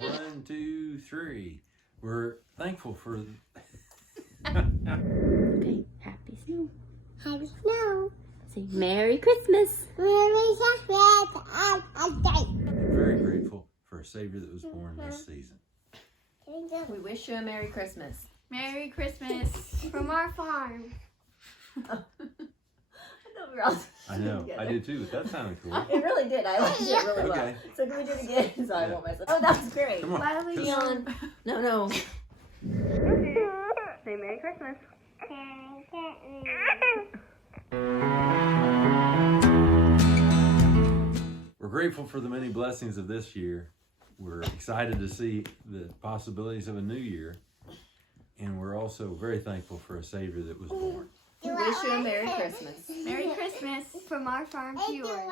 One, two, three. We're thankful for. Okay, happy snow. Happy snow. Say Merry Christmas. Merry Christmas. Very grateful for a Savior that was born this season. We wish you a Merry Christmas. Merry Christmas from our farm. I thought we were all I know, together. I did too, but that sounded cool. It really did. I liked it really well. Okay. So can we do it again? So I Yeah. won't mess up. Oh, that was great. Come on. Bye, Kiss. Leon. No. Say Merry Christmas. We're grateful for the many blessings of this year. We're excited to see the possibilities of a new year. And we're also very thankful for a Savior that was born. We wish you a Merry Christmas. Merry Christmas from our farm to yours.